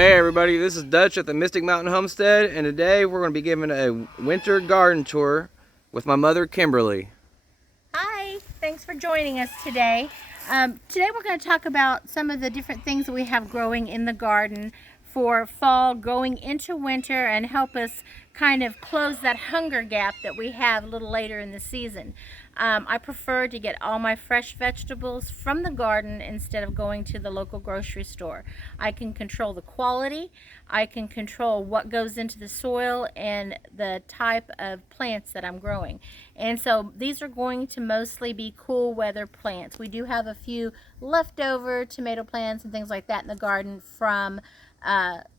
Hey everybody, this is Dutch at the Mystic Mountain Homestead, and today we're going to be giving a winter garden tour with my mother, Kimberly. Hi, thanks for joining us today. Today we're going to talk about some of the different things that we have growing in the garden for fall going into winter and help us kind of close that hunger gap that we have a little later in the season. I prefer to get all my fresh vegetables from the garden instead of going to the local grocery store. I can control the quality, I can control what goes into the soil and the type of plants that I'm growing. And so these are going to mostly be cool weather plants. We do have a few leftover tomato plants and things like that in the garden from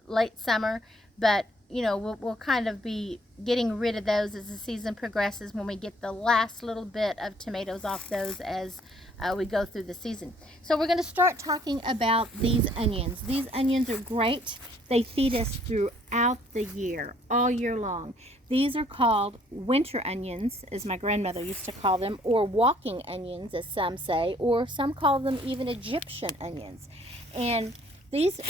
late summer, but you know, we'll kind of be getting rid of those as the season progresses when we get the last little bit of tomatoes off those as we go through the season. So we're going to start talking about these onions. These onions are great. They feed us throughout the year, all year long. These are called winter onions, as my grandmother used to call them, or walking onions, as some say, or some call them even Egyptian onions. And these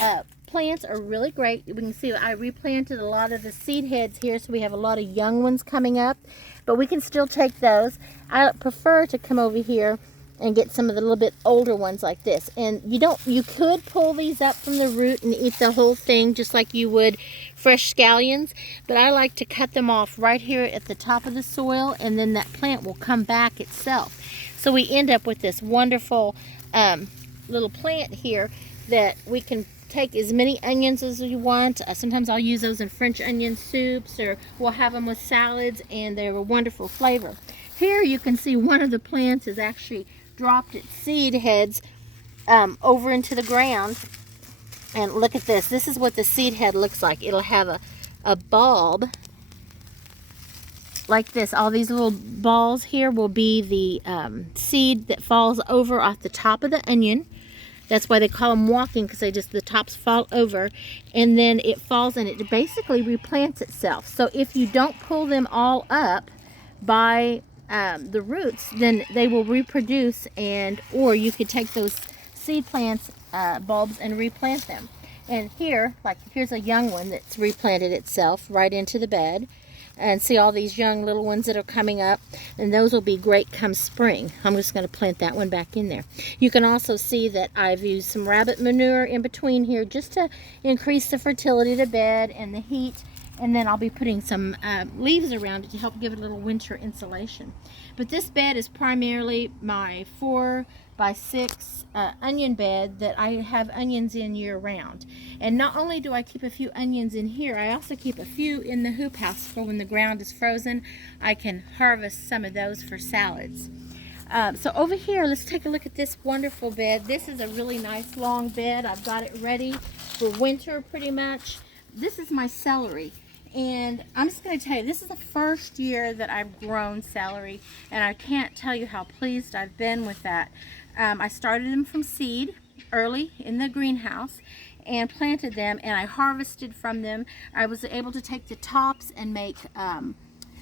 plants are really great. We can see I replanted a lot of the seed heads here, so we have a lot of young ones coming up, but we can still take those. I prefer to come over here and get some of the little bit older ones like this. And you could pull these up from the root and eat the whole thing just like you would fresh scallions, but I like to cut them off right here at the top of the soil, and then that plant will come back itself. So we end up with this wonderful little plant here that we can take as many onions as you want. Sometimes I'll use those in French onion soups, or we'll have them with salads, and they're a wonderful flavor. Here you can see one of the plants has actually dropped its seed heads over into the ground. And look at this. This is what the seed head looks like. It'll have a bulb like this. All these little balls here will be the seed that falls over off the top of the onion. That's why they call them walking, because the tops fall over, and then it falls and it basically replants itself. So if you don't pull them all up by the roots, then they will reproduce, or you could take those seed plants, bulbs, and replant them. And here's a young one that's replanted itself right into the bed. And see all these young little ones that are coming up, and those will be great come spring. I'm just going to plant that one back in there. You can also see that I've used some rabbit manure in between here just to increase the fertility of the bed and the heat, and then I'll be putting some leaves around it to help give it a little winter insulation. But this bed is primarily my 4x6 onion bed that I have onions in year round. And not only do I keep a few onions in here, I also keep a few in the hoop house, so when the ground is frozen I can harvest some of those for salads. So over here, let's take a look at this wonderful bed. This is a really nice long bed. I've got it ready for winter pretty much. This is my celery. And I'm just going to tell you, this is the first year that I've grown celery, and I can't tell you how pleased I've been with that. I started them from seed early in the greenhouse and planted them, and I harvested from them. I was able to take the tops and make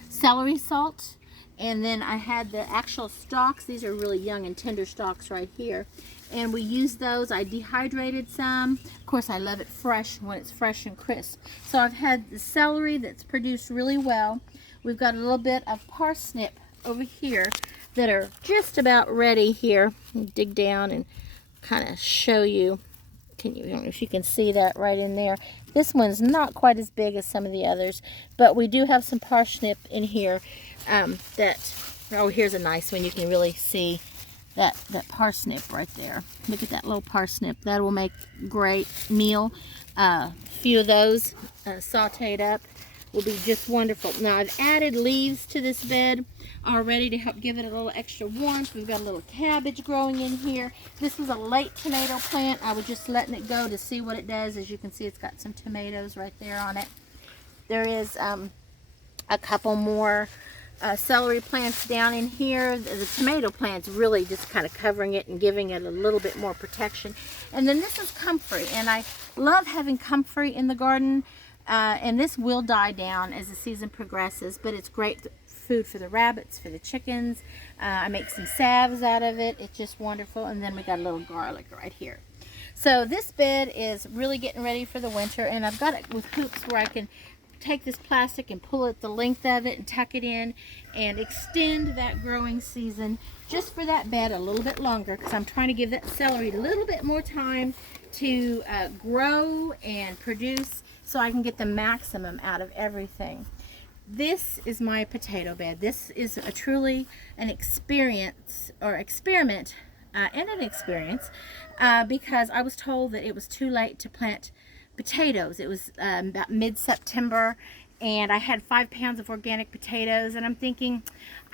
celery salt, and then I had the actual stalks. These are really young and tender stalks right here, and we used those. I dehydrated some. Of course, I love it fresh when it's fresh and crisp. So I've had the celery that's produced really well. We've got a little bit of parsnip over here that are just about ready here. Dig down and kind of show you. I don't know if you can see that right in there. This one's not quite as big as some of the others, but we do have some parsnip in here here's a nice one. You can really see that parsnip right there. Look at that little parsnip. That will make great meal. A few of those sauteed up will be just wonderful. Now I've added leaves to this bed already to help give it a little extra warmth. We've got a little cabbage growing in here. This was a late tomato plant. I was just letting it go to see what it does. As you can see, it's got some tomatoes right there on it. There is a couple more celery plants down in here. The tomato plant's really just kind of covering it and giving it a little bit more protection. And then this is comfrey, and I love having comfrey in the garden. And this will die down as the season progresses, but it's great food for the rabbits, for the chickens. I make some salves out of it. It's just wonderful. And then we got a little garlic right here. So this bed is really getting ready for the winter, and I've got it with hoops where I can take this plastic and pull it the length of it and tuck it in and extend that growing season just for that bed a little bit longer, because I'm trying to give that celery a little bit more time to grow and produce so I can get the maximum out of everything. This is my potato bed. This is truly an experience or experiment and an experience because I was told that it was too late to plant potatoes. It was about mid-September, and I had 5 pounds of organic potatoes, and I'm thinking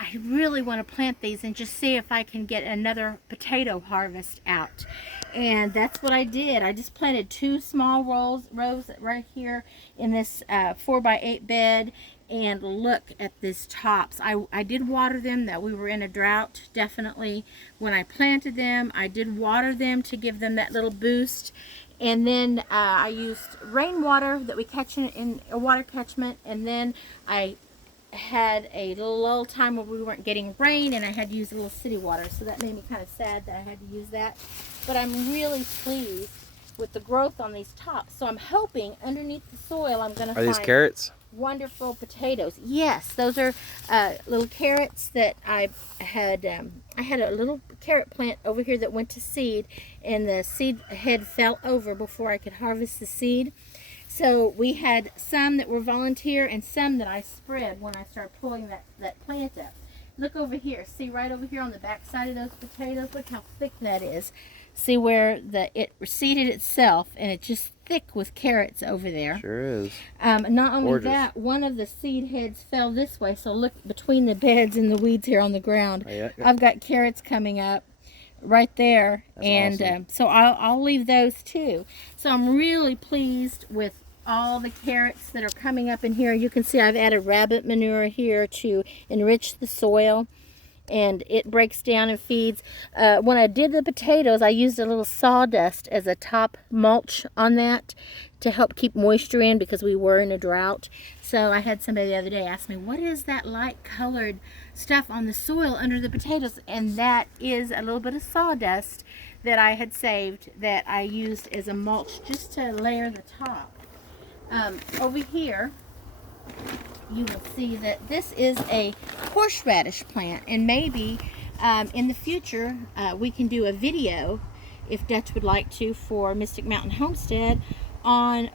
I really want to plant these and just see if I can get another potato harvest out. And that's what I did. I just planted 2 small rows right here in this 4x8 bed. And look at these tops. I did water them. That we were in a drought, definitely. When I planted them, I did water them to give them that little boost. And then I used rainwater that we catch in a water catchment. And then I had a little lull time where we weren't getting rain, and I had to use a little city water. So that made me kind of sad that I had to use that. But I'm really pleased with the growth on these tops. So I'm hoping underneath the soil I'm going to find... Are these carrots? Wonderful potatoes. Yes, those are little carrots that I had a little carrot plant over here that went to seed, and the seed head fell over before I could harvest the seed. So we had some that were volunteer and some that I spread when I started pulling that plant up. Look over here. See right over here on the back side of those potatoes? Look how thick that is. See where it seeded itself, and it's just thick with carrots over there. Sure is. Not only Gorgeous. that, one of the seed heads fell this way. So look between the beds and the weeds here on the ground. Oh, yeah. I've got carrots coming up right there. That's and awesome. So I'll leave those too. So I'm really pleased with all the carrots that are coming up in here. You can see I've added rabbit manure here to enrich the soil, and it breaks down and feeds. When I did the potatoes, I used a little sawdust as a top mulch on that to help keep moisture in because we were in a drought. So I had somebody the other day ask me, what is that light colored stuff on the soil under the potatoes? And that is a little bit of sawdust that I had saved that I used as a mulch just to layer the top. Over here, you will see that this is a horseradish plant, and maybe in the future we can do a video, if Dutch would like to, for Mystic Mountain Homestead on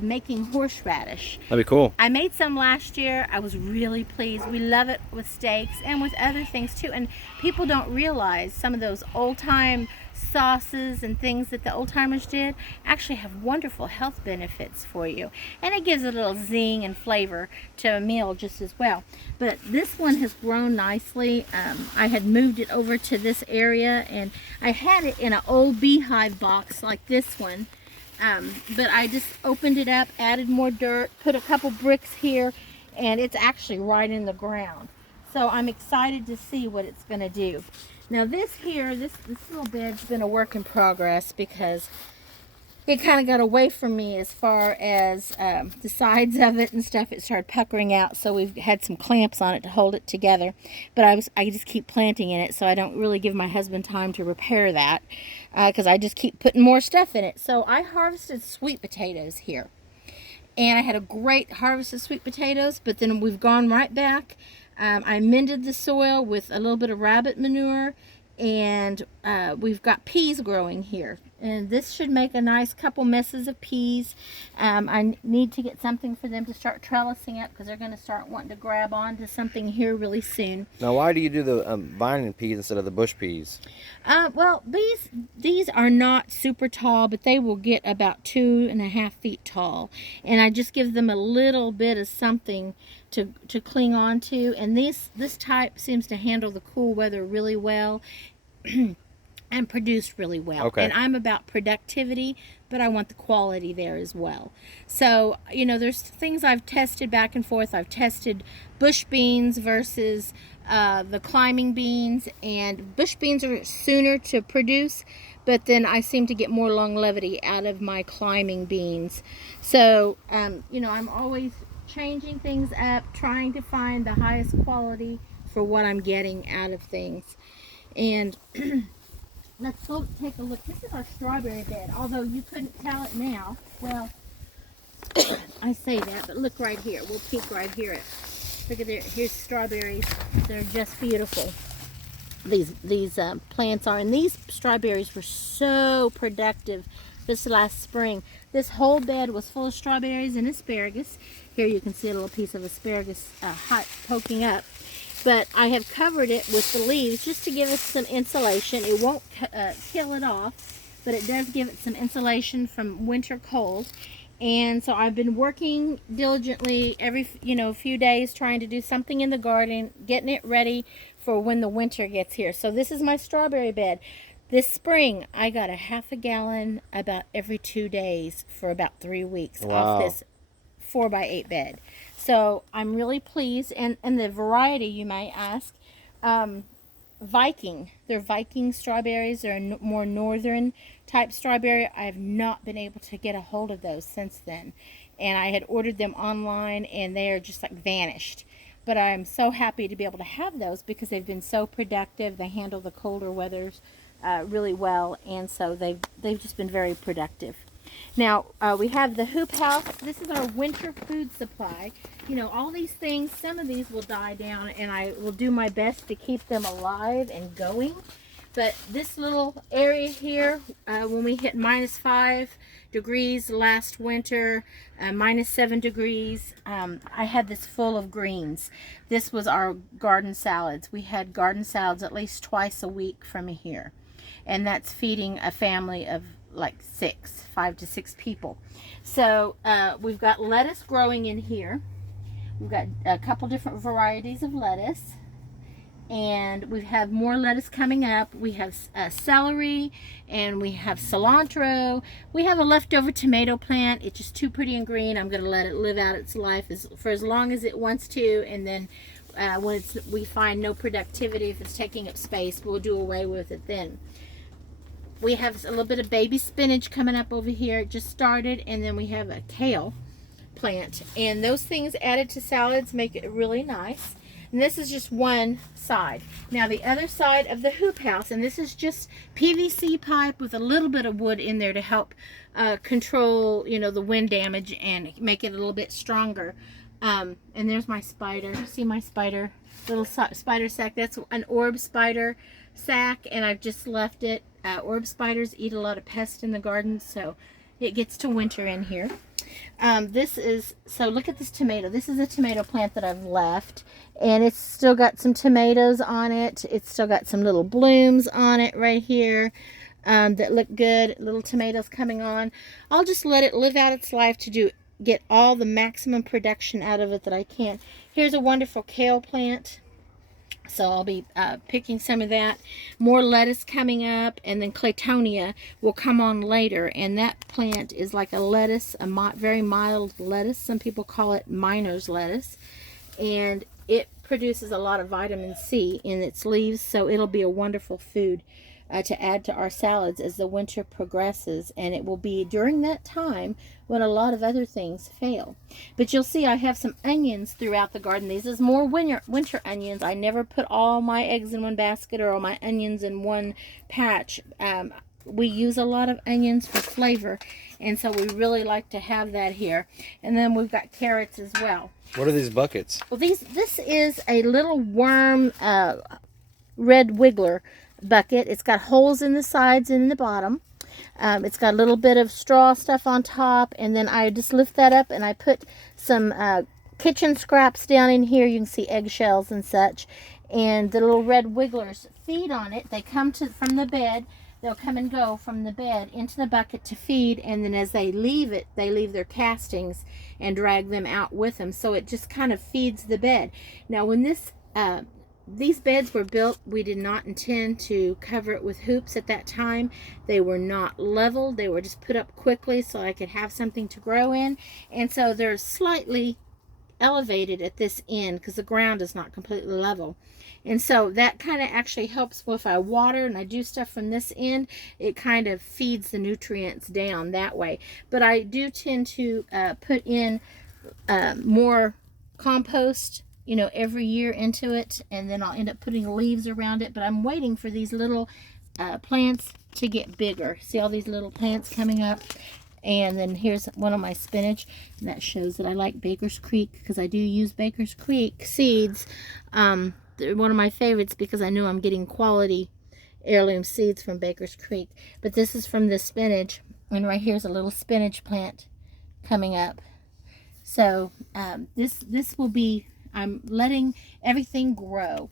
making horseradish. That'd be cool. I made some last year. I was really pleased. We love it with steaks and with other things too, and people don't realize some of those old-time sauces and things that the old timers did actually have wonderful health benefits for you, and it gives a little zing and flavor to a meal just as well. But this one has grown nicely. I had moved it over to this area, and I had it in an old beehive box like this one, but I just opened it up, added more dirt, put a couple bricks here, and it's actually right in the ground. So I'm excited to see what it's going to do. Now this here, this little bed's been a work in progress because it kind of got away from me as far as the sides of it and stuff. It started puckering out, so we've had some clamps on it to hold it together. But I just keep planting in it, so I don't really give my husband time to repair that because I just keep putting more stuff in it. So I harvested sweet potatoes here, and I had a great harvest of sweet potatoes, but then we've gone right back. I mended the soil with a little bit of rabbit manure, and we've got peas growing here, and this should make a nice couple messes of peas. I need to get something for them to start trellising up because they're going to start wanting to grab onto something here really soon. Now, why do you do the vining peas instead of the bush peas? Well, these are not super tall, but they will get about 2.5 feet tall, and I just give them a little bit of something to cling on to, and this type seems to handle the cool weather really well and produce really well. Okay. And I'm about productivity, but I want the quality there as well. So, you know, there's things I've tested back and forth. I've tested bush beans versus the climbing beans, and bush beans are sooner to produce, but then I seem to get more longevity out of my climbing beans. So, you know, I'm always changing things up, trying to find the highest quality for what I'm getting out of things. And let's go take a look. This is our strawberry bed, although you couldn't tell it now. Well, I say that, but look right here. We'll peek right here. Look at there. Here's strawberries. They're just beautiful. These plants are, and these strawberries were so productive this last spring. This whole bed was full of strawberries and asparagus. Here you can see a little piece of asparagus hot poking up. But I have covered it with the leaves just to give it some insulation. It won't kill it off, but it does give it some insulation from winter cold. And so I've been working diligently every few days trying to do something in the garden, getting it ready for when the winter gets here. So this is my strawberry bed. This spring I got a half a gallon about every 2 days for about 3 weeks off this 4x8 bed. So I'm really pleased. And the variety, you may ask, Viking. They're Viking strawberries. They're a more northern type strawberry. I have not been able to get a hold of those since then. And I had ordered them online and they are just like vanished. But I'm so happy to be able to have those because they've been so productive. They handle the colder weathers really well, and so they've just been very productive. Now we have the hoop house. This is our winter food supply. You know, all these things, some of these will die down, and I will do my best to keep them alive and going. But this little area here, when we hit -5 degrees last winter, -7 degrees, I had this full of greens. This was our garden salads. We had garden salads at least twice a week from here. And that's feeding a family of like 5 to 6 people. So we've got lettuce growing in here. We've got a couple different varieties of lettuce. And we have more lettuce coming up. We have celery, and we have cilantro. We have a leftover tomato plant. It's just too pretty and green. I'm going to let it live out its life for as long as it wants to, and then when we find no productivity, if it's taking up space, we'll do away with it then. We have a little bit of baby spinach coming up over here. It just started, and then we have a kale plant, and those things added to salads make it really nice. And this is just one side. Now the other side of the hoop house, and this is just PVC pipe with a little bit of wood in there to help control, the wind damage and make it a little bit stronger. And there's my spider. See my spider, little spider sack? That's an orb spider sack, and I've just left it. Orb spiders eat a lot of pests in the garden, so it gets to winter in here. So look at this tomato. This is a tomato plant that I've left, and it's still got some tomatoes on it. It's still got some little blooms on it right here that look good. Little tomatoes coming on. I'll just let it live out its life to get all the maximum production out of it that I can. Here's a wonderful kale plant. So I'll be picking some of that. More lettuce coming up, and then Claytonia will come on later. And that plant is like a lettuce, very mild lettuce. Some people call it miner's lettuce. And it produces a lot of vitamin C in its leaves, so it'll be a wonderful food to add to our salads as the winter progresses. And it will be during that time when a lot of other things fail. But you'll see I have some onions throughout the garden. These is more winter onions. I never put all my eggs in one basket or all my onions in one patch. We use a lot of onions for flavor, and so we really like to have that here. And then we've got carrots as well. What are these buckets? Well, this is a little worm red wiggler bucket. It's got holes in the sides and in the bottom. It's got a little bit of straw stuff on top, and then I just lift that up and I put some kitchen scraps down in here. You can see eggshells and such, and the little red wigglers feed on it. They come from the bed. They'll come and go from the bed into the bucket to feed, and then as they leave it, they leave their castings and drag them out with them. So it just kind of feeds the bed. Now when these beds were built, we did not intend to cover it with hoops at that time. They were not leveled. They were just put up quickly so I could have something to grow in. And so they're slightly elevated at this end because the ground is not completely level. And so that kind of actually helps if I water and I do stuff from this end. It kind of feeds the nutrients down that way. But I do tend to put in more compost every year into it, and then I'll end up putting leaves around it. But I'm waiting for these little plants to get bigger. See all these little plants coming up? And then here's one of my spinach, and that shows that I like Baker's Creek because I do use Baker's Creek seeds. They're one of my favorites because I know I'm getting quality heirloom seeds from Baker's Creek. But this is from the spinach, and right here's a little spinach plant coming up. So this will be, I'm letting everything grow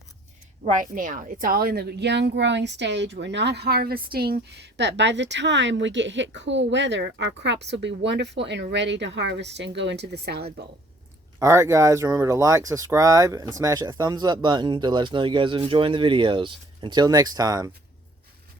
right now. It's all in the young growing stage. We're not harvesting, but by the time we get hit cool weather, our crops will be wonderful and ready to harvest and go into the salad bowl. Alright guys, remember to like, subscribe, and smash that thumbs up button to let us know you guys are enjoying the videos. Until next time.